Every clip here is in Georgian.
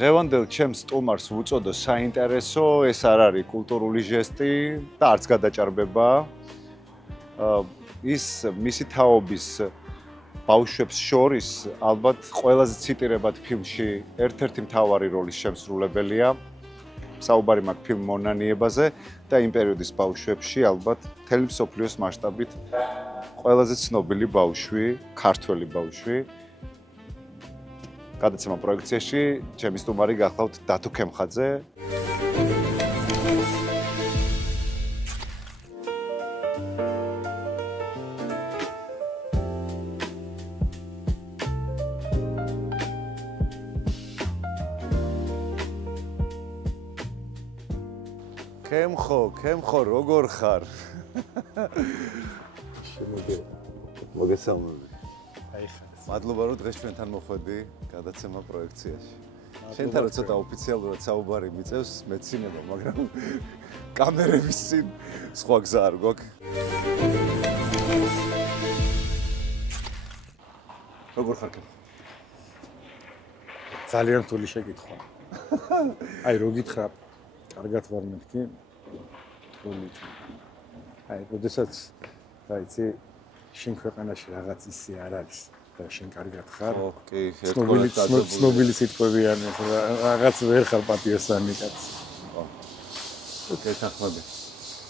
დღევანდელ ჩემს სტუმარს ვუწოდო საინტერესო, ეს არ არის კულტურული ჟესტი და არც გადაჭარბება. ის მისი თაობის ბავშვებს შორის ალბათ ყველაზე ციტირებად ფილმში ერთ-ერთი მთავარი როლის შემსრულებელია. საუბარი მაქვს ფილმ მონანიებაზე და იმ პერიოდის ბავშვებში ალბათ მთელი მსოფლიოს მასშტაბით ყველაზე ცნობილი ბავშვი, ქართველი ბავშვი. გადაცემა პროექციაში ჩემი სტუმარი გახლავთ დათო ქემხაძე. ქემხო, როგორ ხარ? მოგესალმები. მადლობა რომ დღეს ჩვენთან მოხვედი გადაცემა პროექციაში. შენთან რო ცოტა ოფიციალურად საუბარი მიწევს მეცინება, მაგრამ კამერების წინ სხვა გზა არ გვაქვს. როგორ ხარ? ძალიან რთული შეკითხვა. აი რო გითხრა, კარგად ვარ მეთქი. რთული. აი, როდესაც რაიცი შენ ქვეყანაში რაღაც ისე არ არის. შენ კარგად ხარ? ოკეი, ცნობილი სიტყვები არ რაღაც ვერ ხარ პატიოსანი კაცი. ოკეი, თანხმები.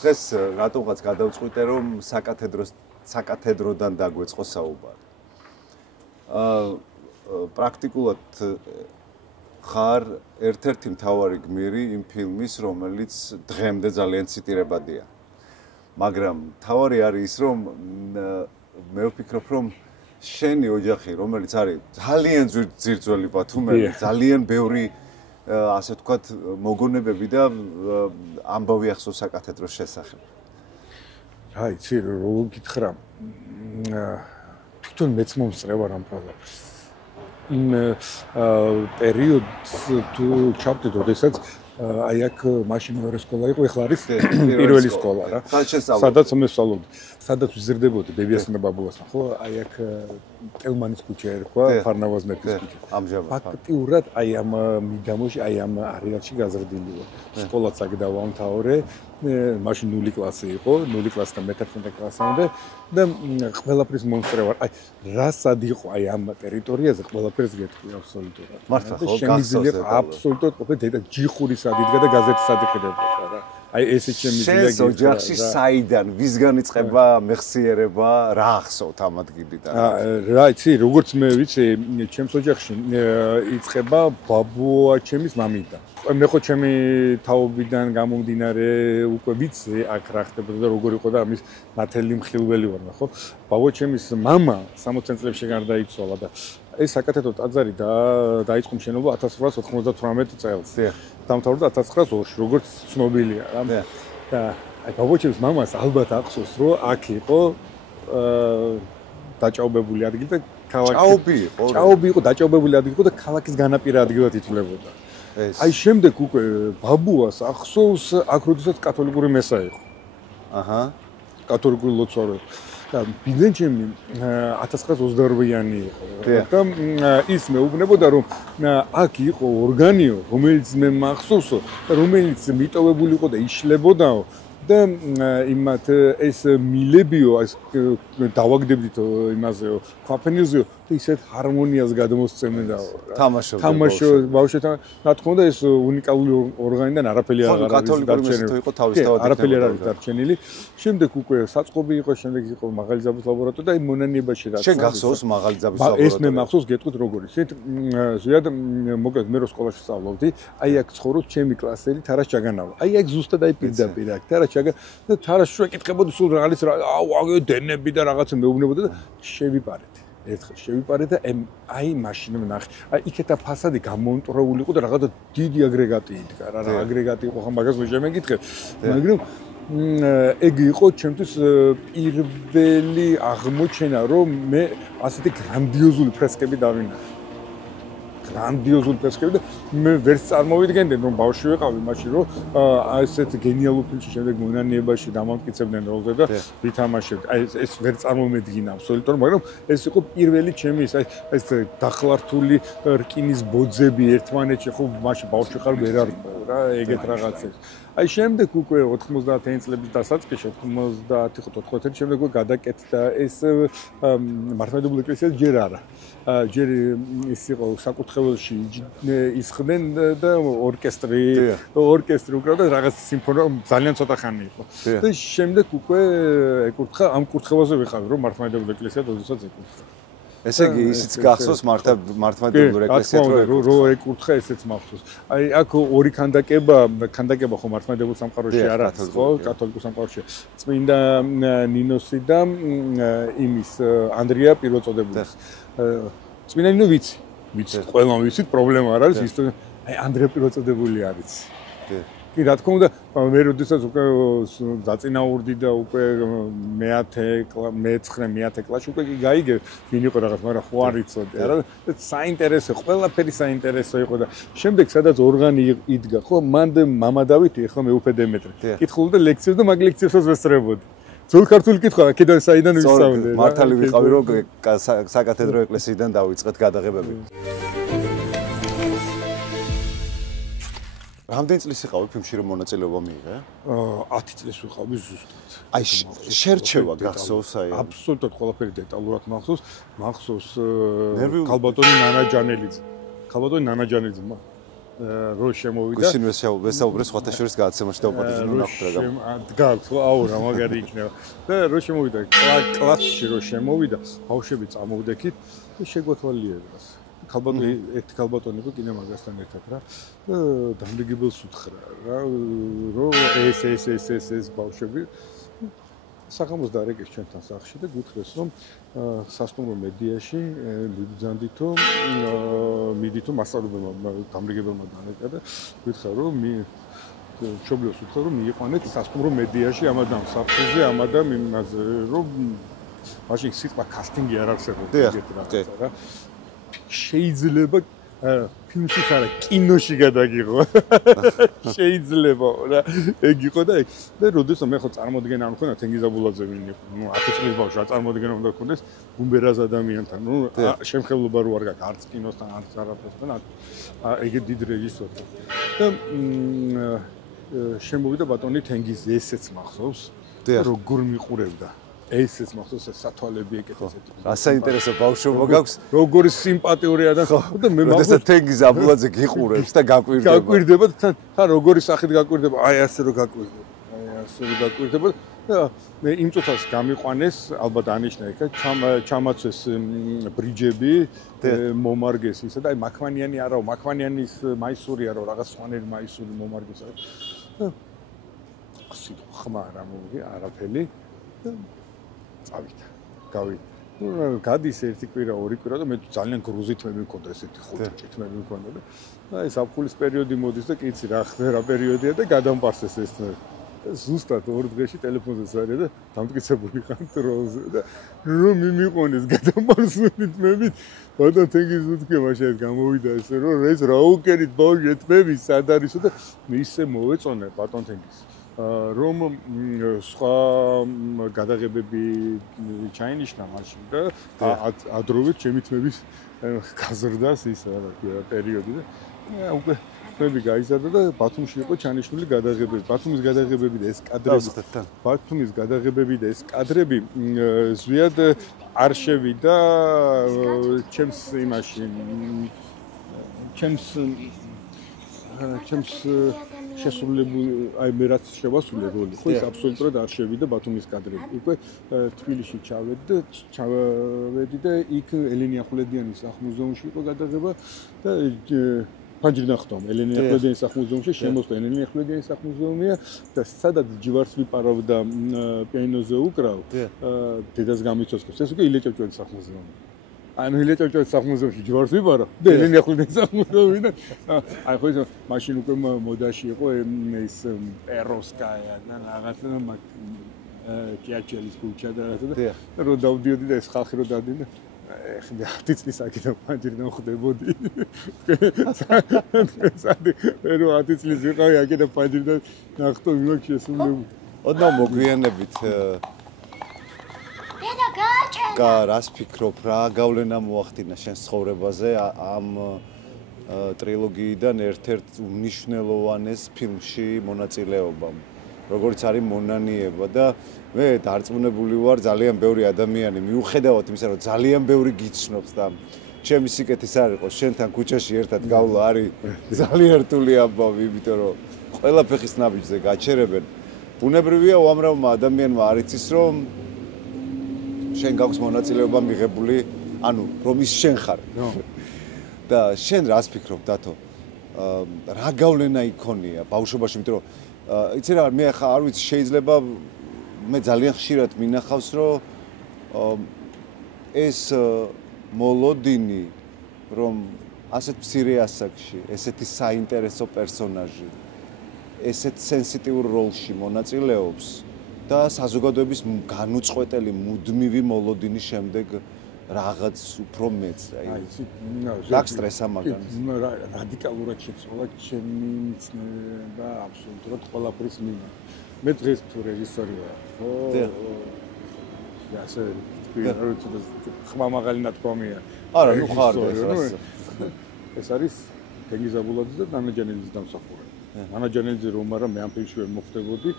დღეს რატომღაც გადავწყვიტე რომ საკათედროდან დაგვეწყო საუბარი. პრაქტიკულად ხარ ერთ-ერთი მთავარი გმირი იმ ფილმის, რომელიც დღემდე ძალიან ციტირებადია. მაგრამ თავარი არის ის რომ მე ვფიქრობ რომ შენი ოჯახი, რომელიც არის ძალიან ძირძველი ბათუმელი, ძალიან ბევრი ასე ვთქვათ მოგონებები და ამბავი ახსოვს საკათედროს შესახებ. რა იცი, რო გითხრა, თვითონ მეც მომსწრე ვარ ამ პრობლემას. იმ პერიოდს თუ ჩავდეთ, როდესაც აი აქ მაშინ მეორე სკოლა იყო, ეხლა არის პირველი სკოლა რა. სადაც მე ვსწავლობდი. სადაც ვიზრდებოდი ბებიასთან და ბაბუასთან, ხო? აი აქ ტელმანის ქუჩა ერქვა, ფარნავაზ მეფის ქუჩა. ამჟამად. ფაქტიურად აი ამ მიდამოში, აი ამ არეალში გაზრდილი ვარ. სკოლაც აქ დავამთავრე. მაშინ 0 კლასი იყო, 0 კლასიდან მე-11 კლასამდე და ყველაფრის მომსწრე ვარ. აი რასად იყო აი ამ ტერიტორიაზე ყველაფერს გეტყვი აბსოლუტურად. მართლა ხო, გასწავლეთ აბსოლუტურად ყოფილი დედა ჯიხური სად იდგა და გაზეთი სად იხედებოდა რა. აი ესე შემიძლია შენ ოჯახში საიდან ვისგან იწყება მეხსიერება, რა ახსოვთ ამ ადგილიდან? რა იცი, როგორც მე ვიცი, ჩემს ოჯახში იწყება ბაბუა ჩემის მამიდან. მე ხო ჩემი თაობიდან გამომდინარე უკვე ვიცი აქ რა ხდებოდა და როგორ იყო და ამის ნათელი მხილველი ვარ, ხო? ბაბუა ჩემის მამა 60 წლებში გარდაიცვალა და ეს საკათედრო ტაძარი დაიწყო მშენებლობა 1898 წელს. დამთავრდა 1902-ში, როგორც ცნობილია რა. და აი ბაბუა ჩემის მამას albათ ახსოვს, რომ აქ იყო დაჭაობებული ადგილი და ჭაობი იყო დაჭაობებული ადგილი იყო და ქალაქის განაპირა ადგილად ითვლებოდა. აი შემდეგ უკვე ბაბუას ახსოვს აქ როდესაც კათოლიკური მესა იყო. აჰა. კათოლიკური ლოცვა რო. და ბილენჩემი 1928-იანი იყო. და ის მეუბნებოდა რომ აქ იყო ორგანიო, რომელიც მე მახსოვსო და რომელიც მიტოვებული იყო და იშლებოდაო და იმათ ეს მილებიო ეს დავაგდებდით იმაზეო, ქვაფენილზეო და ისეთ ჰარმონიას გადმოსცემდაო რა. თამაშო ბავშვებთან, რა თქმა უნდა ეს უნიკალური ორგანიდან არაფერი არ არის დარჩენილი. არაფერი არ არის დარჩენილი. შემდეგ უკვე საწყობი იყო, შემდეგ იყო მაღალი ძაბვის ლაბორატორია და იმ მონანიებაში რა. შენ გახსოვს მაღალი ძაბვის ლაბორატორია? ეს მე მახსოვს, გეტყვით როგორ ისეთ ზუსტად მოკლედ მე რო სკოლაში სწავლობდი, აი აქ ცხოვრობს ჩემი კლასელი თარას ჩაგანავა. აი აქ ზუსტად აი პირდაპირ აქ თარას და თარას შევეკითხებოდი სულ რაღაც რა, აუ დენები და რაღაცა მეუბნებოდა და შევიპარეთ. ერთხელ შევიპარეთ და აი მაშინ ვნახე. აი იქეთა ფასადი გამონტრეული იყო და რაღაცა დიდი აგრეგატი იდგა რა, აგრეგატი იყო ხომ მაგას შემეკითხე. მაგრამ ეგ იყო ჩემთვის პირველი აღმოჩენა, რომ მე ასეთი გრანდიოზული ფრესკები დავინახე. გრანდიოზული ფესკები და მე ვერც წარმოვიდგენდნენ რომ ბავშვი ვიყავი მაშინ რომ ესეთ გენიალურ ფილმში შემდეგ მონანიებაში დამამტკიცებდნენ როლზე და ვითამაშებთ. აი ეს ვერ წარმომედგინა აბსოლუტურად, მაგრამ ეს იყო პირველი ჩემი ეს დახლართული რკინის ბოძები ერთმანეთში ხო მაშინ ბავშვი ხარ ვერ არ რა ეგეთ რაღაცებს. აი შემდეგ უკვე 90-იანი წლების დასაწყისში 90-14 შემდეგ უკვე გადაკეთდა ეს მართლმადიდებლური ეკლესია ჯერ არა. ჯერ ის იყო საკურთხეველში ისხდნენ და ორკესტრი უკრავდა რაღაც სიმფონია ძალიან ცოტა ხანი იყო. და შემდეგ უკვე ეკურთხა ამ კურთხეველზე ვიყავი რომ მართლმადიდებლური ეკლესია დოდესაც ეკურთხა. ესე იგი ისიც გახსოვს მართლმადიდებლური ეკლესია რო ეკურთხა ესეც მახსოვს. აი აქ ორი ქანდაკება ხო მართლმადიდებლურ სამყაროში არ არის ხო კათოლიკურ სამყაროში. წმინდა ნინოსი და იმის ანდრია პირველწოდებულის. წმინდა ნინო ვიცი ყველამ ვიცით პრობლემა არ არის ის აი ანდრია პირველწოდებული არის. კი რა თქმა უნდა მე როდესაც უკვე დაწინაურდი და უკვე მე-9 კლასში უკვე კი გაიგე ვინ იყო რაღაც მაგრამ ხო არ იცოდი არა საინტერესო ყველაფერი საინტერესო იყო და შემდეგ სადაც ორღანი იდგა ხო მანდ მამა დავითი ხო მე უფე დემეტრე კითხულობდა ლექციებს და მაგ ლექციებსაც ვესწრებოდი ძველ ქართული კითხვა კიდევ საიდან ვისწავლე მართალი ვიყავი რომ საკათედრო ეკლესიიდან დავიწყეთ გადაღებები რამდენი წლის იყავი ფილმში რომ მონაწილეობა მიიღე? 10 წლის ვიყავი ზუსტად. აი შერჩევა გახსოვს აი? აბსოლუტურად ყველაფერი დეტალურად მახსოვს. მახსოვს ქალბატონი ნანაჯანელიძე. ქალბატონი ნანაჯანელიძე რო შემოვიდა. გუშინ ვესაუბრე სხვათა შორის გადაცემაში დავუყურე ნახეთ რა გამ. დგავთ აუ რა მაგარი იქნება. და რო შემოვიდა კლასში რო შემოვიდა, ბავშვები წამოვდექით და შეგვათვალიერებას. ერთი ქალბატონი იყო კინემაგასთან ერთად რა და დამრიგებელს უთხრა რა რომ ეს ბავშვები საღამოს დარეკეს ჩვენთან სახლში და გუთხრეს რომ სასტუმრო მედიაში მიდითო მასწავლებელმა დამრიგებელმა დანეკა და გითხრა რომ მშობლიოს უთხრა რომ მიიყვანეთ სასტუმრო მედიაში ამ ადამიანს საფრთხეზე ამ ადამიანს იმაზე რომ მაშინ სიტყვა კასტინგი არ არსებობდა ეგეთ რაღაცა რა შეიძლება ფილმში არა კინოში გადაგიღო შეიძლება რა ეგ იყო და როდესაც მე ხო წარმოდგენა არ მქონდა თენგიზაბულაძე ვინ იყო ნუ 10 წლის ბავშვი რა წარმოდგენა უნდა გქონდეს გუმბერას ადამიანთან ნუ შემხებლობა რო არ გაქვს არც კინოსთან არც არაფერსთან ეგეთ დიდ რეჟისორთან და შემოვიდა ბატონი თენგიზი ესეც მახსოვს როგორ მიყურებდა ესეც მახსოვს სათვალები ეკეთეს რა საინტერესო ბავშვობა გაქვს როგორი სიმპათიური ადამიანი და მე მახსოვს თენგიზ აბულაძე გიყურებს და გაკვირდება თან როგორი სახით გაკვირდება აი ასე რომ გაკვირდება და მე იმ წუთას გამიყვანეს ალბათ ანიშნა იქა ჩამაცვეს ბრიჯები მომარგეს ისა და აი მაქმანიანი არაო მაქმანიანის მაისურია რომ რაღაც სხვანაირი მაისური მომარგეს ხმა რა მოვიდი არაფერი გავიდა. გადის ერთი კვირა, ორი კვირა და მე ძალიან გრუზი თმები მქონდა ესეთი ხუთი თმები მქონდა და აი საფხულის პერიოდი მოდის და კიცი რა ხერა პერიოდია და გადამპარსეს ეს თმები. ზუსტად ორ დღეში ტელეფონზე ზარია და დამტკიცებული ხარ როლზე და რომ მიმიყონეს გადამპარსული თმები ბატონ თენგიზ უთქე მაშინ გამოვიდა ესე რომ ეს რა უკერით ბავშვი თმები სად არისო და ისე მოვეწონე ბატონ თენგიზს. რომ სხვა გადაღებები ჩაინიშნა მაშინ და ადროვეთ ჩემი თმების გაზრდას ის პერიოდი და უკვე თმები გაიზარდა და ბათუმში იყო ჩანიშნული გადაღებები. ბათუმის გადაღებები და ეს კადრები ზვიად არ შევიდა ჩემს იმაში ჩემს შესრულებული აი მე რაც შევასრულე როლი ხო ეს აბსოლუტურად არ შევიდა ბათუმის კადრები. უკვე თბილისში ჩავედი და იქ ელენე ახვლედიანის სახლ-მუზეუმში იყო გადაღება და ფანჯრიდან ხვდომ ელენე ახვლედიანის სახლ-მუზეუმში შემოსვლა ელენე ახვლედიანის სახლ-მუზეუმია და სადაც ჯივარს ვიპარავდა პიანინოზე უკრავ დედას გამიცოცხლებს ეს უკვე ილეჭავჭოვის სახლ-მუზეუმი ანუ ილეჭავჭოვის სახლ-მუზეუმში ჯივარს ვიპარავ და ელენე ახვლედიანის სახლ-მუზეუმიდან აი ხო ეს მაშინ უკვე მოდაში იყო ეს პეროვსკაია და რაღაცა კიაჩელის ქუჩა და რაღაცა და რო დავდიოდი და ეს ხალხი რო დადინა ეხლა 10 წლის აქედან პანჯრიდან ხდებოდი. სადი მე 10 წლის ვიყავი აქედან პანჯრიდან ნახტო მიმაქ შესულებული. ოდნავ მოგვიანებით გა რას ფიქრობ რა გავლენა მოახდინა შენ ცხოვრებაზე ამ ტრილოგიიდან ერთ-ერთ უმნიშვნელოვანეს ფილმში მონაწილეობამ როგორც არის მონანიება და მე დარწმუნებული ვარ ძალიან ბევრი ადამიანი მიუხედავად იმისა რომ ძალიან ბევრი გიცნობს და ჩემი სიკეთის არ იყოს შენთან ქუჩაში ერთად გავლა არის ძალიან რთული ამბავი იმიტომ რომ ყველა ფეხის ნაბიჯზე გაჩერებენ ბუნებრივია უამრავმა ადამიანმა არ იცის რომ შენ გაქვს მონაწილეობა მიღებული ანუ რომ ის შენ ხარ და შენ რას ფიქრობ დათო რა გავლენა იქონია ბავშვობაში იმიტომ რომ იცი რა მე ხა არ ვიცი შეიძლება მე ძალიან ხშირად მინახავს რომ ეს მოლოდინი რომ ასეთ მცირე ასაკში ესეთი საინტერესო პერსონაჟი ესეთ სენსიტიურ როლში მონაწილეობს და საზოგადოების განუწყვეტელი მუდმივი მოლოდინის შემდეგ რაღაც უფრო მეც აი ლაქს სტრესა მაგან რადიკალურად შეცვალა ჩემი მიცნება აბსოლუტურად ყველაფრის მიმართ მე დღეს თუ რეჟისორი ვარ ხო ასე ხმა მაღალი ნათქვამია არა ნუ ხარ ეს არის თენგიზ აბულაძის და ნანა ჯანელიძის დამსახურება ნანა ჯანელიძე რომ არა მე ამ ფილმში ვერ მოხდებოდი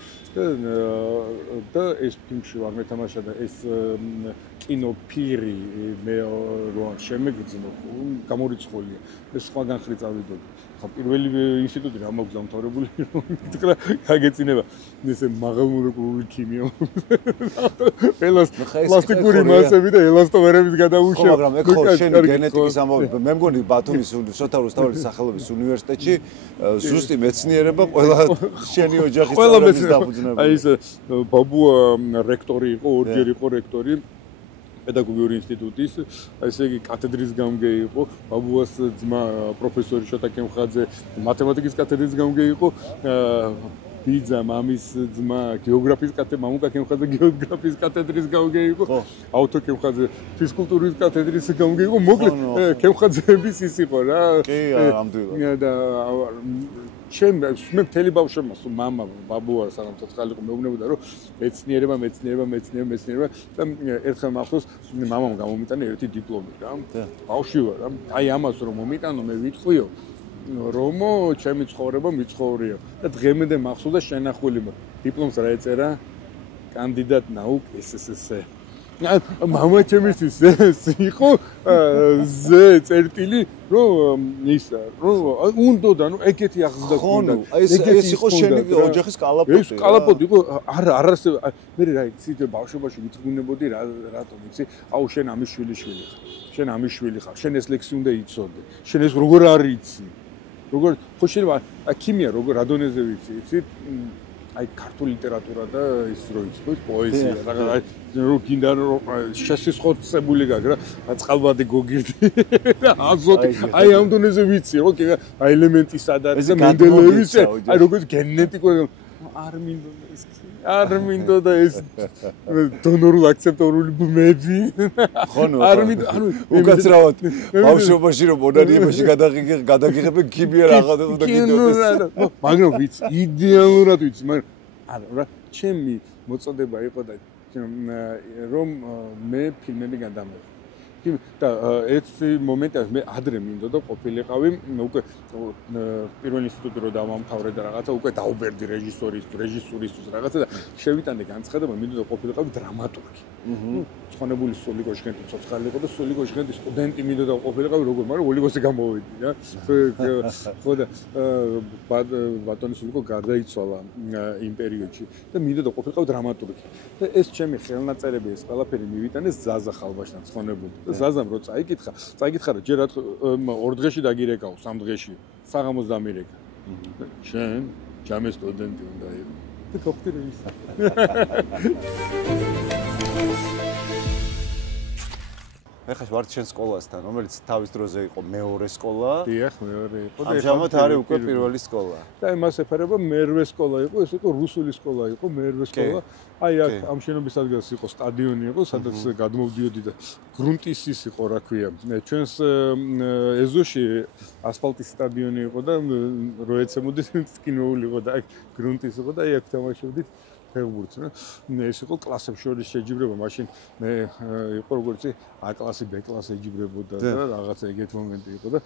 და ეს ფილმში ვარ მეთამაშა და ეს კინოფირი მე რომ შემეგრძნო გამორიცხულია მე სხვაგან ხრი წავიდოდი ხა პირველი ინსტიტუტი რა მაქვს დამთავრებული რომ მითხრა გაგეცინება ესე მაღალმოლეკულური ქიმია პლასტიკური მასები და ელასტომერების გადაუშვა ხო მაგრამ ეხლა შენი გენეტიკის ამბავი მე მგონი ბათუმის შოთა რუსთაველის სახელობის უნივერსიტეტში ზუსტი მეცნიერება ყველა შენი ოჯახის წევრების დაფუძნებული აი ეს ბაბუა რექტორი იყო ორჯერ იყო რექტორი პედაგოგიური ინსტიტუტის, ესე იგი კათედრის გამგე იყო, ბაბუას ძმა პროფესორი შოთა კემხაძე მათემატიკის კათედრის გამგე იყო, ბიძა მამის ძმა გეოგრაფიის კათედრის მამუკა კემხაძე გეოგრაფიის კათედრის გამგე იყო, ავთო კემხაძე ფიზკულტურის კათედრის გამგე იყო, მოკლედ კემხაძეების ის იყო რა. კი, ამდვილად. და მე მთელი ბავშვობა მამა ბაბუა სანამ ცოცხალი იყო მეუბნებოდა რომ მეცნიერება და ერთხელ მახსოვს მამამ გამომიტანა ერთი დიპლომი რა ბავშვი ვარ რა აი ამას რომ მომიტანო მე ვიტყვიო რომ ჩემი ცხოვრება მიცხოვრიო და დღემდე მახსოვდა შენახვილი დიპლომს რა ეწერა კანდიდატ ნაუკ SSSR мама ჩემისთვის ეს იყო ზე წერტილი რომ ისა რომ უნდოდა ნუ ეგეთი აღზრდა ქონდა ეს იყო შენი ოჯახის კალაპოტი ეს კალაპოტი იყო არა მე რა იცი ბავშვობაში ვიწგუნებოდი რატომ იცი აუ შენ ამის შვილი ხარ შენ ეს ლექსი უნდა იცოდე შენ ეს როგორ არ იცი როგორ ხო შეიძლება ქიმია როგორ რადონეზე ვიცი იცი აი ქართული ლიტერატურა და ის რო იცი ხო პოეზია რაღაც რო გინდა რომ შესისხორცებული გაგრა წყალბადი გოგირდი აზოტი აი ამ დონეზე ვიცი ხო კი აი ელემენტი სად არის და მენდელეევის აი როგორც გენეტიკური არ მინდოდა ეს დონორულ აქცეპტორული ბმები არ მინდოდა ანუ უკაცრავად ბავშვობაში რომ მონანიებაში გადაგიღებენ ქიმია რაღაცა უნდა გინდოდეს მაგრამ ვიცი იდეალურად ვიცი მაგრამ არა რა ჩემი მოწოდება იყო და რომ მე ფილმები გადამეღო და ეს მომენტი მე ადრე მინდოდა ყოფილიყავი უკვე პირველ ინსტიტუტში რო დავამთავრე და რაღაცა უკვე დაუბერდი რეჟისურისთვის რაღაცა და შევიტანე განცხადება მინდოდა ყოფილიყავი დრამატურგი ცხონებული სულიკო შენთი ცოცხალი იყო და სულიკო შენთი სტუდენტი მინდოდა ყოფილიყავი როგორ მაგრამ ოლიგოსი გამოვედი რა ხო და ბატონი სულიკო გარდაიცვალა იმ პერიოდში და მინდოდა ყოფილიყავი დრამატურგი და ეს ჩემი ხელნაწერები ეს ყველაფერი მივიტანეს ზაზა ხალბაშთან ცხონებული ზაზამ რო წაიკითხა რა ჯერ 2 დღეში დაგირეკაო 3 დღეში საღამოს დამირეკა შენ ჯამე სტუდენტი უნდა იყო და გახდი რეჟისორი ახლა ვარ ჩვენ სკოლასთან, რომელიც თავის დროზე იყო მეორე სკოლა. დიახ, მეორე იყო და ამჟამად არის უკვე პირველი სკოლა. და იმას ეფარება მერვე სკოლა იყო, ეს იყო რუსული სკოლა იყო, მერვე სკოლა. აი აქ ამ შენობის ადგილას იყო სტადიონი იყო, სადაც გადმოვდიოდი და გრუნტის ის იყო, რა ქვია. ჩვენს ეზოში ასფალტის სტადიონი იყო და რო ეცემოდი ტკინეული იყო და აქ გრუნტის იყო და აი აქ თამაშობდით ფეხბურთს რა. ეს იყო კლასებს შორის შეჯიბრება, მაშინ მე იყო როგორც A კლასი, B კლასი ეჯიბრებოდა და რაღაცა ეგეთ მომენტი იყო და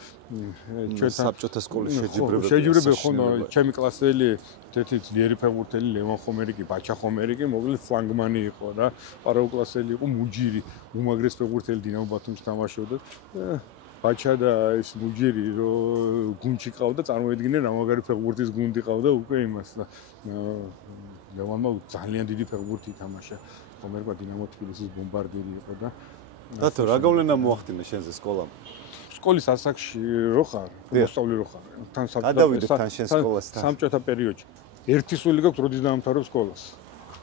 ჩვენ საბჭოთა სკოლის შეჯიბრება. შეჯიბრება ხო, ჩემი კლასელი თეთრი ძლიერი ფეხბურთელი ლევან ხომერიკი, ბაჩა ხომერიკი, მოკლედ ფლანგმანი იყო რა. პარაუკლასელი იყო მუჯირი, უმაგრეს ფეხბურთელი დინამო ბათუმში თამაშობდა. ბაჩა და ეს მუჯირი რო გუნდში ყავდა, წარმოედგინე რა მაგარი ფეხბურთის გუნდი ყავდა უკვე იმას და ლევანმა ძალიან დიდი ფეხბურთი ითამაშა. ხომერიკა დინამო თბილისის ბომბარდირი იყო და დათო რა გავლენა მოახდინა შენზე სკოლამ? სკოლის ასაკში რო ხარ, მოსწავლე რო ხარ. თან გადავიდეთ შენ სკოლასთან. სამწუთა პერიოდში. ერთი სული გაქვს როდის დავამთავრებ სკოლას.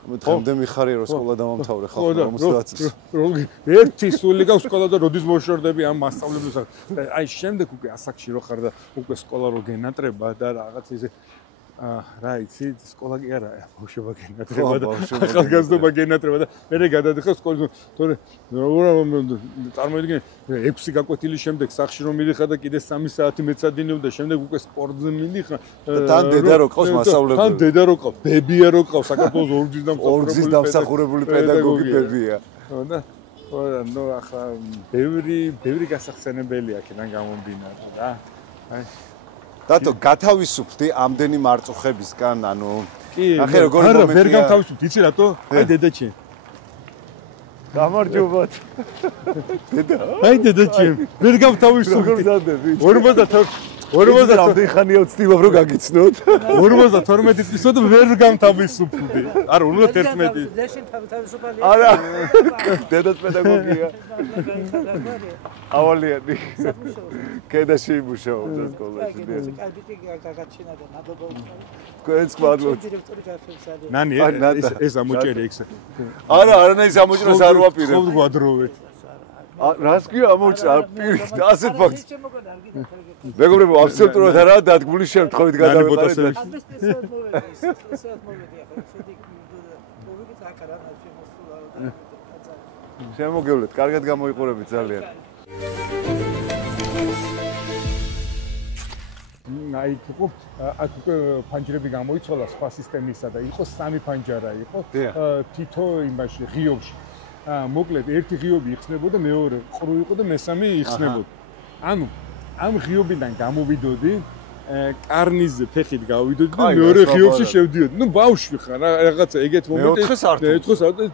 დღემდე მიხარია რომ სკოლა დავამთავრე ხალხო 50 წელს. ერთი სული გაქვს სკოლა და როდის მოშორდები ამ მასწავლებლებს. აი შემდეგ უკვე ასაკში რო ხარ და უკვე სკოლა რო გენატრება და რაღაც ისე რა იცი სკოლა კი არა ბავშვობა გენატრება და ახალგაზრდობა გენატრება და მე გადადიხარ სკოლაზე თორე წარმოიდგინე 6 გაკვეთილის შემდეგ სახში რომ მიდიხარ და კიდე 3 საათი მეცადინებ და შემდეგ უკვე სპორტზე მიდიხარ და თან დედა რო ყავს მასწავლებელი თან დედა რო ყავს ბებია რო ყავს საქართველოს ორგზის დამსახურებული პედაგოგი ბებია და ნუ ახლა ბევრი გასახსენებელი აქედან გამომდინარე რა აი დათო გათავისუფლდი ამდენი მარწუხებისგან, ანუ ახე როგორი მომენტია. არა, ვერ გათავისუფლდი, იცი რატო? აი დედაჩემ. გამარჯობათ. დედა. აი დედაჩემ, ვერ გათავისუფლდი. როგორ მზადები? 52 ამდენი ხანია ვცდილობ რომ გაგიცნოთ. 52 წლისა და ვერ გამთავისუფლდი. არა, 51. დაშენ თავისუფალი. არა. დედაც პედაგოგია. ავალიანი. კედაში იმუშაობდა სკოლაში. კარგი გაგაჩინა და ნადობა უცხო. თქვენს მადლობთ. დირექტორი გაფრთხილდა. ნანი ეს ამოჭერი იქ. არა, არანაირის ამოჭრას არ ვაპირებ. ხო გვადროვეთ. რას კი ამოჭრა პირით ასეთ ფაქტს. მეგობრებო, აბსოლუტურად არა დადგმული შემთხვევით გადავეყარეთ. შემოგევლეთ, კარგად გამოიყურებით ძალიან. აი თქო, აქ უკვე ფანჯრები გამოიცვალა სხვა სისტემისა და იყო 3 ფანჯარა იყო თითო იმაში ღიობში. მოკლედ ერთი ღიობი იხსნებოდა, მეორე ყრუ იყო და მესამე იხსნებოდა. ანუ ამ ღიობიდან გამოვიდოდი, კარნიზზე ფეხით გავიდოდი და მეორე ღიობში შევდიოდი. ნუ ბავშვი ხარ, რაღაცა ეგეთ მომენტი. მეოთხე საათი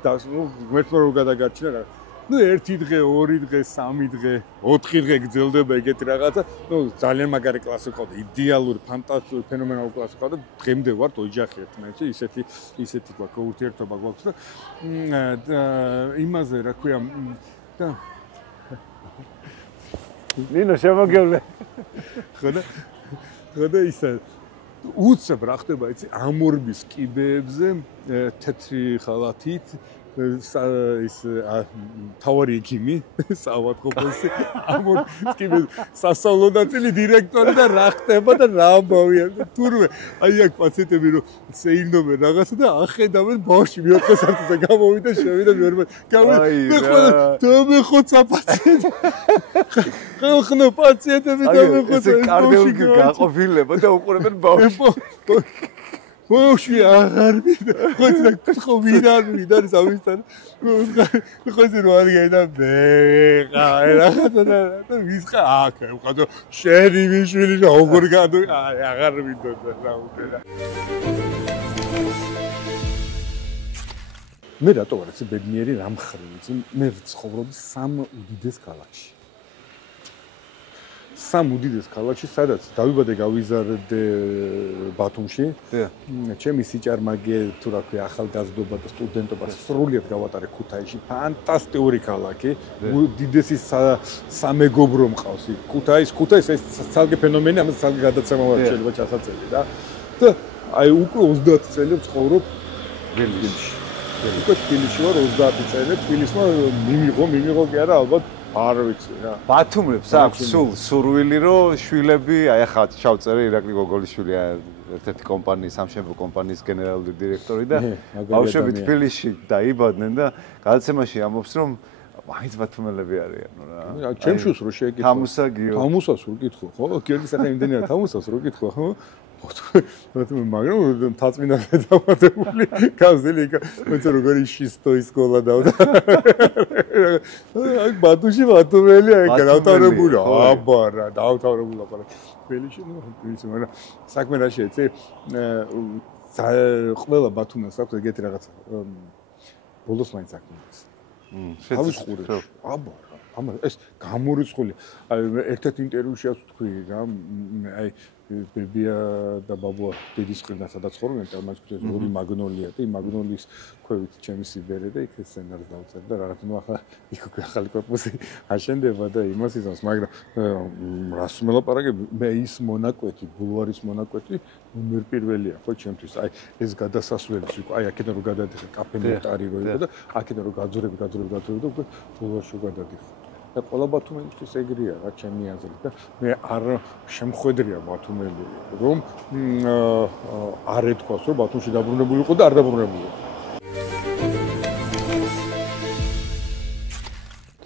და ნუ ღმერთმა რო გადაგარჩინა რა. ნუ ერთი დღე, ორი დღე, სამი დღე, 4 დღე გძელდება ეგეთი რაღაცა. ნუ ძალიან მაგარი კლასი ყავდა, იდეალური, ფანტასტიკური, ფენომენალური კლასი ყავდა. დღემდე ვართ ოჯახი ერთმანეთში, ისეთი გვაქვს ურთიერთობა გვაქვს და იმაზე რა ქვია და ნინო შემოგევლე. ხოდა ისა უცებ რა ხდება იცი ამორბის კიბეებზე თეთრი ხალათით ის თავარი ექიმი საავადმყოფოში ამორბის სასწავლო ნაწილი დირექტორი და რა ხდება და რა ამბავია თურმე აი აქ პაციენტები რომ შეინდობენ რაღაცა და ახედავენ ბავშვი მეოთხე საათზე გამოვიდა შევიდა მეორე დამეხოცა პაციენტი ხალხო პაციენტები დამეხოცა კარდიოლოგი გაყოფილება და უყურებენ ბავშვს ბავშვი აღარ მიდა ხო ვიდან სამისთან ხო ისე რო არ გაიდა ბეყა რაღაცა და ვისყა აქ ვყავდა შენი ვიშვილი როგორ გადო აღარ მიდოდა რა უკენა მე რატო ვარ ეს ბედნიერი რამხრივ იცი მე ცხოვრობდი 3 უდიდეს ქალაქში 3 უდიდეს ქალაქში სადაც დავიბადე გავიზარდე ბათუმში ჩემი სიჭარმაგე თუ რა ქვია ახალგაზრდობა და სტუდენტობა სრულიად გავატარე ქუთაისში ფანტასტიკური ქალაქი უდიდესი სამეგობრო მყავს ქუთაის ეს ცალკე ფენომენი ამას ცალკე გადაცემა ვარ შეიძლება ჩასაწევი და აი უკვე 30 წელი ვცხოვრობ თბილისში უკვე თბილისში ვარ 30 წელი თბილისმა მიმიღო კი არა ალბათ არ ვიცი რა. ბათუმებს აქვს სულ სურვილი რომ შვილები, აი ახლა ჩავწერე ირაკლი გოგოლიშვილი ერთ-ერთი კომპანიის, სამშენებლო კომპანიის გენერალური დირექტორი და ბავშვები თბილისში დაიბადნენ და გადაცემაში ამბობს რომ მაინც ბათუმელები არიან რა. ჩემშუს რო შეეკითხა. თამუსას რო კითხო, ხო? გიორგი სახე იმდენია თამუსას რო კითხო, ხო? მაგრამ თაწმინდა დამატებული გაზელი მეცე როგორი შისტო ისკოლა დავდა. აი ბათუმში ბათუმელი აი გავთავრებული. აბარა, დავთავრებული აბარა. თბილისში ნუ თბილისში მაგრამ საქმე რა შეეცე ყველა ბათუმელს აქვს ეგეთი რაღაცა ბოლოს მაინც აქვს. შეცე. აბარა. ეს გამორიცხული. აი ერთ-ერთ ინტერვიუში თქვი რა აი ბებია და ბაბუა დედის ყრიდან სადაც ხორდნენ და მას ქვია ორი მაგნოლია და იმ მაგნოლიის ქვევით ჩემი სიბერე და იქ სცენარს დავწერე და რაღაც ნუ ახლა იქ ახალი კორპუსი აშენდება და იმას იზამს მაგრამ რას მელაპარაკები მე ის მონაკვეთი ბულვარის მონაკვეთი ნომერ პირველია ხო ჩემთვის აი ეს გადასასვლელიც უკვე აი აქედან რო გადადიხე კაფე ნოტარი რო იყო და აქედან რო გაძურები და უკვე ბულვარში გადადიხე და ყველა ბათუმელისთვის ეგრეა რა ჩემი აზრით და მე არ შემხვედრია ბათუმელი რომ არ ეთქვას რომ ბათუმში დაბრუნებული იყო და არ დაბრუნებული.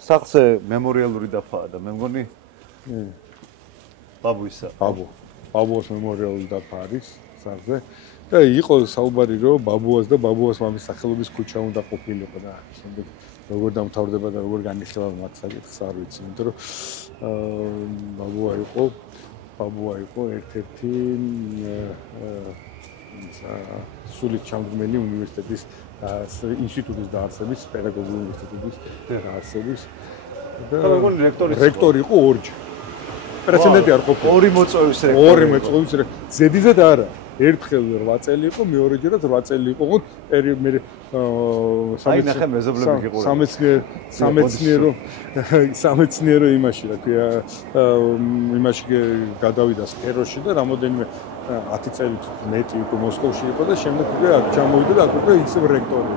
სახლზე მემორიალური დაფაა და მე მგონი ბაბუისა. ბაბუას მემორიალური დაფა არის სახლზე და იყო საუბარი რომ ბაბუას და ბაბუას მამის სახელობის ქუჩა უნდა ყოფილიყო და შემდეგ როგორ დამთავრდება და როგორ განიხილება მათ საკითხს არ ვიცი, იმიტომ რომ ბაბუა იყო ერთ-ერთი სულით ჩამდგმელი უნივერსიტეტის ინსტიტუტის დაარსების, პედაგოგიური ინსტიტუტის დაარსების და რექტორი იყო ორჯერ. პრეცედენტი არ ყოფილა. ორი მოწვევის რექტორი. ზედიზედ არა. ერთხელ 8 წელი იყო, მეორეჯერაც 8 წელი იყო, მე სამეცნიერო იმაში, რა ქვია, იმაში გადავიდა სფეროში და რამოდენიმე 10 წელით მეტი უკვე მოსკოვში იყო და შემდეგ უკვე აქ ჩამოვიდა და აქ უკვე ისევ რექტორი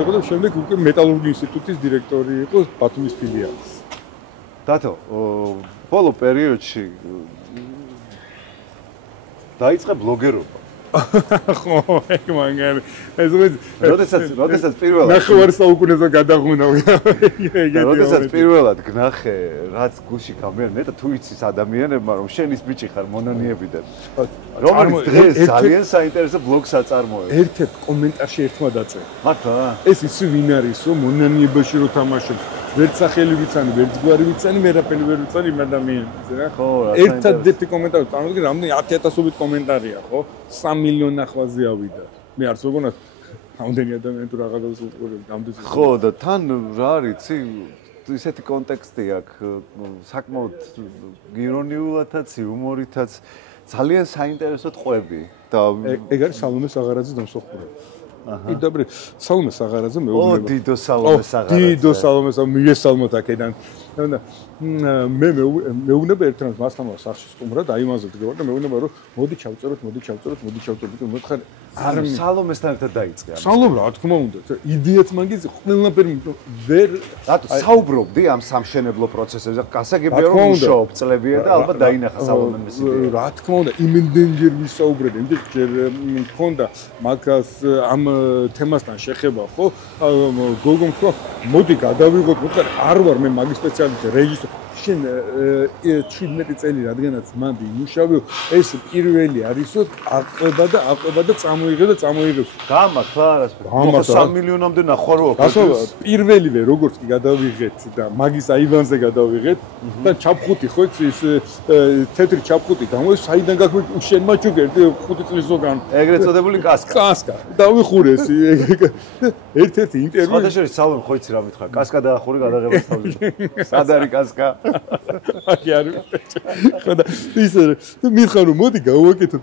იყო და შემდეგ უკვე მეტალურგიის ინსტიტუტის დირექტორი იყო ბათუმის ფილიალის. დათო, ბოლო პერიოდში დაიწყე ბლოგერობა. ხო, ეგ მაგარი. ეს როდესაც პირველად ნახევარ საუკუნეზე გადაღუნავი. როდესაც პირველად გნახე, რაც გულში გამერნე და თუ იცის ადამიანებმა რომ შენის ბიჭი ხარ მონანიებიდან. რომელიც დღეს ძალიან საინტერესო ბლოგს აწარმოებს. ერთ-ერთ კომენტარში ერთმა დაწერა. მართლა? ეს ისი ვინ არის, რომ მონანიებაში რო თამაშობს? ვერც სახელი ვიცანი, ვერც გვარი ვიცანი, მერაფერი ვერ ვიცანი იმ ადამიანს რა. ხო, რა. ერთადერთი კომენტარი, წარმოგიდგენ, რამდენი 10,000-ობით კომენტარია, ხო? 3 მილიონი ნახვაზე ავიდა. მე არც ვეგონა რამდენი ადამიანი თუ რაღაცას უყურებს, გამდიძე. ხო, და თან რა არის, იცი, ისეთი კონტექსტი აქვს, საკმაოდ ირონიულადაც, იუმორითაც, ძალიან საინტერესო ტყვები და ეგ არის სალომე საღარაძის დამსახურება. იდაბრი სალომე საღარაძე მეუბნება. დიდო სალომე საღარაძე. დიდო სალომე მიესალმოთ აქედან. და მე მეუბნება ერთმანეთს მასთან სახში სტუმრად აი იმაზე დგება და მეუბნება რომ მოდი ჩავწეროთ მოთხარ არ სალომესთან ერთად დაიწყე ამას. სალომე რა თქმა უნდა იდეაც მაგის ყველაფერი ვერ რატო საუბრობდი ამ სამშენებლო პროცესებზე გასაგებია რომ მუშაობ წლებია და ალბათ დაინახა სალომემ ეს იდეა. რა თქმა უნდა იმენდენჯერ ვისაუბრეთ იმდენჯერ მქონდა მაგას ამ თემასთან შეხება ხო გოგომ თქვა მოდი გადავიღოთ მოთხარ არ ვარ მე მაგის სპეციალისტი რეჟისორი შენ 17 წელი რადგანაც მანდი იმუშავე ეს პირველი არისო აყვება და წამოიღებს გამართლა არასდროს 3 მილიონამდე ნახوارო აქვს პირველივე როგორც კი გადავიღეთ და მაგის აივანზე გადავიღეთ და ჩაფხუტი ხო ის თეთრი ჩაფხუტი გამოდის საიდან გაგვი შენმა ჩუგერდი 5 წლის ზოგან ეგრეთ წოდებული კასკა დავიხურეს ერთ-ერთი ინტერვიუ სხვადასხვა სალომ ხო იცი რა მითხრა კასკა დაახური გადაღებას თავზე სად არის კასკა აი არის ხოდა ისე მითხრა რომ მოდი გავაკეთოთ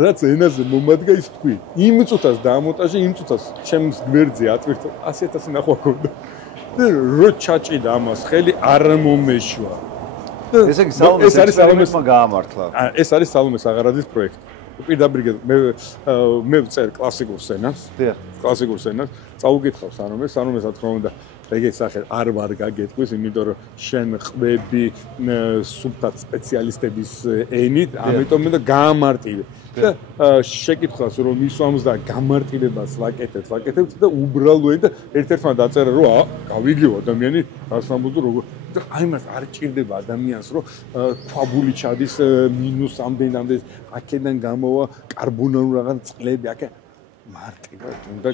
რაც ენაზე მომადგა ის თქვი იმ წუთას დაამონტაჟე იმ წუთას ჩემს გვერდზე აწვირთო 100,000 ნახვა ქონდა და რო ჩაჭიდა ამას ხელი არ მომეშვა ესე იგი სალომესმა გაამართლა ეს არის სალომე საღარაძის პროექტი პირდაპირ მე წერ კლასიკურ სცენას წაუკითხავს სანომეს რა თქმა უნდა ეგეც სახე არ ვარ გაგეთქვის, იმიტომ რომ შენ ყვები სუფთად სპეციალისტების ენით, ამიტომ და გაამარტივე. და შეკითხვას რომ მისვამს და გამარტივებას ვაკეთებთ და უბრალოდ და ერთ-ერთმა დაწერა რომ გავიგიო ადამიანი გასამბუძო როგორ და აი მას არ ჭირდება ადამიანს რომ ქვაბული ჩადის მინუს ამდენამდე აქედან გამოვა კარბონული რაღაც წყლები აქ მარტივად უნდა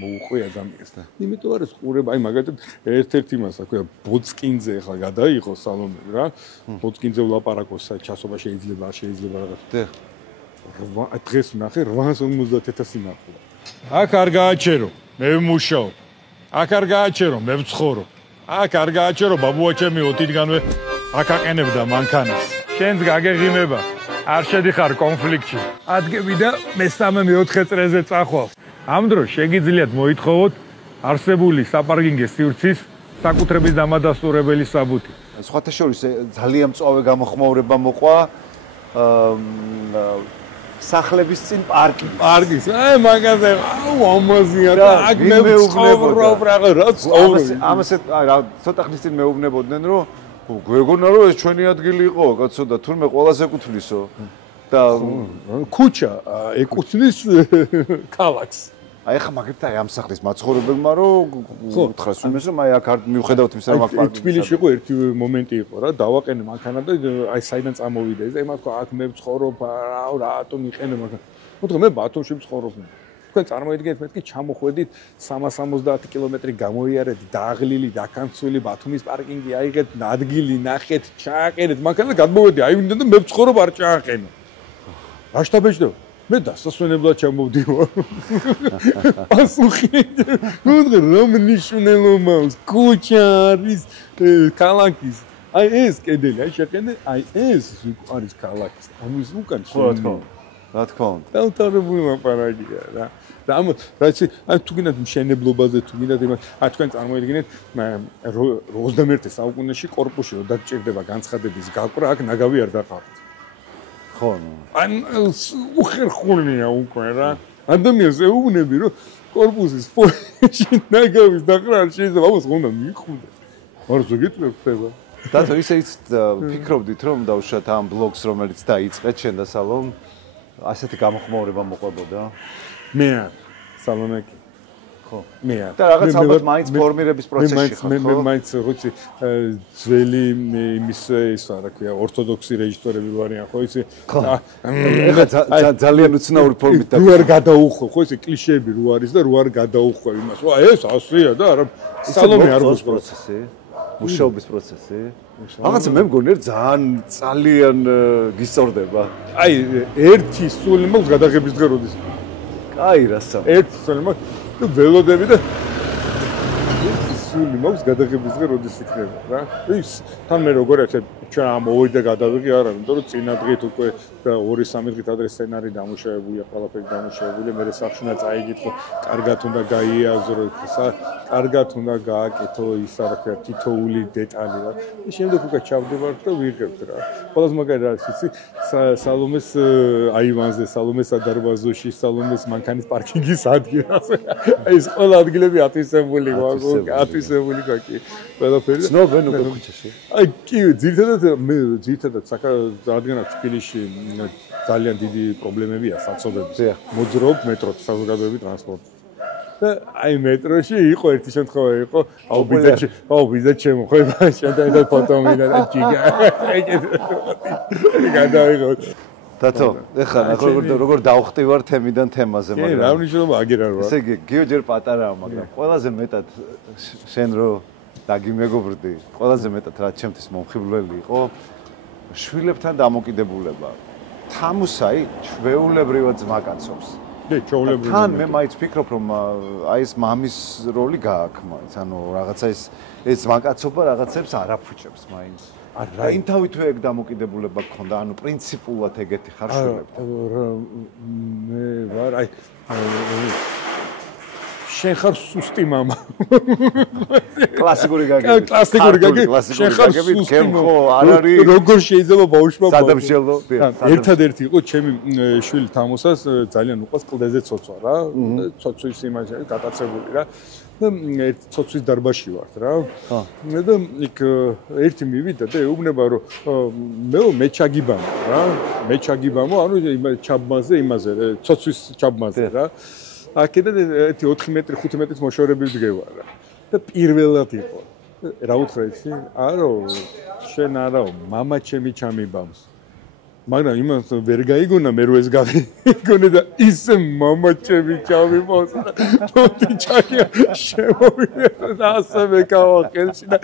მოუყვე ადამიანს და იმიტომ არის ყურება აი მაგალითად ერთ-ერთი მას აქვია ბოცკინძე ახლა გადაიღო სალონი რა ბოცკინძე ვლაპარაკოს ჩასობა შეიძლება რაღაც დღეს ნახე 850,000 ნახო. აქ არ გააჩერო, მე ვმუშაობ. აქ არ გააჩერო, მე ვცხოვრო. აქ არ გააჩერო, ბაბუა ჩემი 20-დანვე აქ აყენებდა მანქანას. შენს გაგეღიმება, არ შედიხარ კონფლიქტში. ადგები და მე-3-4 წრეზე წახვალ. ამ დროს შეგიძლიათ მოითხოვოთ არსებული საპარკინგო სივრცის საკუთრების დამადასტურებელი საბუთი. სხვათა შორის ძალიან მწვავე გამოხმაურება მოყვა სახლების წინ პარკი. პარკის. აი მაგაზე ამაზია და აქ მე ვცხოვრობ რა ცხოვრობ. ამასე რა ცოტა ხნის წინ მეუბნებოდნენ რომ გვეგონა რომ ეს ჩვენი ადგილი იყო, კაცო და თურმე ყველას ეკუთვნისო. და ქუჩა ეკუთვნის ქალაქს. აი ხა მაგერთა ამ სახლის მაცხოვრებელმა რომ უთხრას უმეს რომ აი აქ არ მივხედავთ იმის რომ აქ პარკი. თბილისში იყო ერთი მომენტი იყო რა, დავაყენე მანქანა და აი საიდან წამოვიდა ეს, აი მათქვა აქ მე ვცხოვრობ, რატომ იყენე მანქანა. მოთხრა მე ბათუმში ვცხოვრობ. თქვენ წარმოიდგინეთ მეთქი ჩამოხვედით 370 კილომეტრი გამოიარეთ, დააღლილი, დაკანცული ბათუმის პარკინგი აიღეთ, ადგილი ნახეთ, ჩააყენეთ მანქანა და გადმოვედი, აი ვინდა და მე ვცხოვრობ არ ჩააყენო. რა შტაბეჭდო? მე დასასვენებლად ჩამოვდივარ. პასუხი. ნუ რომ ნიშნულობა აქვს ქუჩა არის ქალაქის. აი ეს კედელი, აი შეყენე, აი ეს არის ქალაქის. ამის უკან შევიდე. რა თქმა უნდა. დავთარებული ლაპარაკია რა. და ამ რაც აი თუ გინდათ მშენებლობაზე თუ გინდათ იმას აი თქვენ წარმოიდგინეთ 21 საუკუნეში კორპუსში რომ დაგჭირდება განცხადების გაკვრა აქ ნაგავი არ დაყავთ. ხო. ან უხერხულია უკვე რა. ადამიანს ეუბნები რომ კორპუსის ფონში ნაგავის დაყრა არ შეიძლება ამას უნდა მიხვდე. არ ზოგიერთი ხდება. დათო ისეც ფიქრობდით რომ დავუშვათ ამ ბლოგს რომელიც დაიწყეთ შენ და სალომ ასეთი გამოხმაურება მოყვებოდა? მე სალონაკი. ხო. მე. და რაღაც ალბათ მაინც ფორმირების პროცესში ხარ, ხო? მე მაინც ხოცი ძველი იმის ის რა ქვია ორთოდოქსი რეჟისორები ვარიან, ხო ისი? ეხა ძალიან უცნაური ფორმით და რო არ გადაუხო, ხო ისი კლიშეები რო არის და რო არ გადაუხო იმას. ვა ეს ასეა და არა სალონი არ გოს პროცესი. მუშაობის პროცესი. რაღაცა მე მგონი ძალიან გისწორდება. აი ერთი სული მაქვს გადაღების დღე როდის. აი რასა. ერთი სული მაქვს და ველოდები და ერთი სული მაქვს გადაღების დღე როდის იქნება რა. ის თან მე როგორ ახლა ჩვენ ამოვიდა გადავიღე არა, იმიტომ რომ წინა დღით უკვე 2-3 დღით ადრე სცენარი დამუშავებულია, ყველაფერი დამუშავებულია, მე სახშნა წაიგითხო, კარგად უნდა გაიაზრო, კარგად უნდა გააკეთო ის რა ქვია თითოეული დეტალი რა. და შემდეგ უკვე ჩავდივართ და ვიღებთ რა. ყველაზე მაგარი რა არის იცი? სალომეს აივანზე, სალომეს სადარბაზოში, სალომეს მანქანის პარკინგის ადგილზე. აი ეს ყველა ადგილები ათვისებული გვაქვს, ათვისებული გვაქვს. ყველაფერი. ცნობენ უკვე ქუჩაში. აი კი, ძირითადად მე რადგანაც თბილისში ძალიან დიდი პრობლემებია საცობების. მოძრაობ მეტროთ, საზოგადოებრივი ტრანსპორტი. და აი მეტროში იყო ერთი შემთხვევა იყო, ბიძა ჩემო, ხო შეიძლება ფოტო მინდა და ჯიგა. გადავიღო. დათო, ეხლა როგორ დავხტივარ თემიდან თემაზე, მაგრამ რა მნიშვნელობა აგერ არ ვარ. ესე იგი, გიო ჯერ პატარაა, მაგრამ ყველაზე მეტად შენ რო დაგიმეგობრდი, ყველაზე მეტად რაც ჩემთვის მომხიბვლელი იყო შვილებთან დამოკიდებულება. თამუსაი ჩვეულებრივად ძმაკაცობს. ჩვეულებრივად. თან მე მაინც ფიქრობ რომ აი ეს მამის როლი გააქვს მაინც, ანუ რაღაცა ეს ძმაკაცობა რაღაცებს არ აფუჭებს მაინც. რა იმთავითვე ეგ დამოკიდებულება გქონდა, ანუ პრინციპულად ეგეთი ხარ შვილებთან. მე ვარ აი შენ ხარ სუსტი мама. კლასიკური გაგები. კლასიკური გაგები. შენ ხარ სუსტი ხო არ არის. როგორ შეიძლება ბავშვმა სადამშელო. ერთადერთი იყო ჩემი შვილი თამოსას ძალიან უყვარს კლდეზე ცოცვა რა. ცოცვის იმაში გატაცებული რა. და ერთ ცოცვის დარბაზში ვართ რა. და იქ ერთი მივიდა და ეუბნება რომ მე ჩაგიბამო რა. მე ჩაგიბამო, ანუ ჩაბმაზე იმაზე, ცოცვის ჩაბმაზე რა. აქედან ერთი 4 მეტრი 5 მეტრის მოშორებით დგევა რა. და პირველად იყო. რა უთხრა იცი? არო, შენ არაო, мама ჩემი ჩამიბამს. მაგრამ იმას ვერ გაიგონა მე რო ეს გავიგონე და ისე мама ჩემი ჩამიბამს და მოდი ჩაგია შემოვიდა და ასევე გავახელში და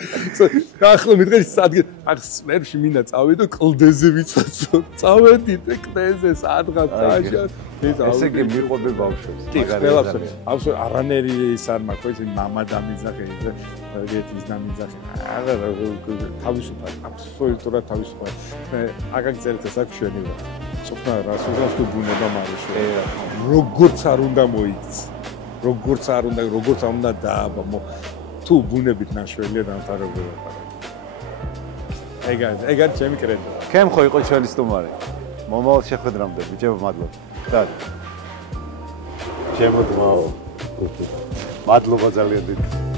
ახლა მითხარი სადგე აქ სპერში მინდა წავიდო კლდეზე ვიცოცო წავედი და კლდეზე სადღაც აშა ესე იგი მიყვები ბავშვებს. კი, ყველაფერს. აბსოლუტურად არანერი ის არ მაქვს, ეს мама დამიძახე, ეს დამიძახე. არა, თავისუფლად, აბსოლუტურად თავისუფლად. მე აგაგ წერეთ ეს აქ შენი ვარ. წოხნა რას უზავს თუ ბუნება მარიშო. როგორც არ უნდა მოიქცე. როგორც არ უნდა დააბამო. თუ ბუნებით ნაშველია დამთავრებული ვარ. ეგ არის ჩემი კრედო. ქემხო იყო ჩვენი სტუმარი. მომავალ შეხვედრამდე, ბიჭებო, მადლობა. დადი. ჩემო დმაო. მადლობა ძალიან დიდი.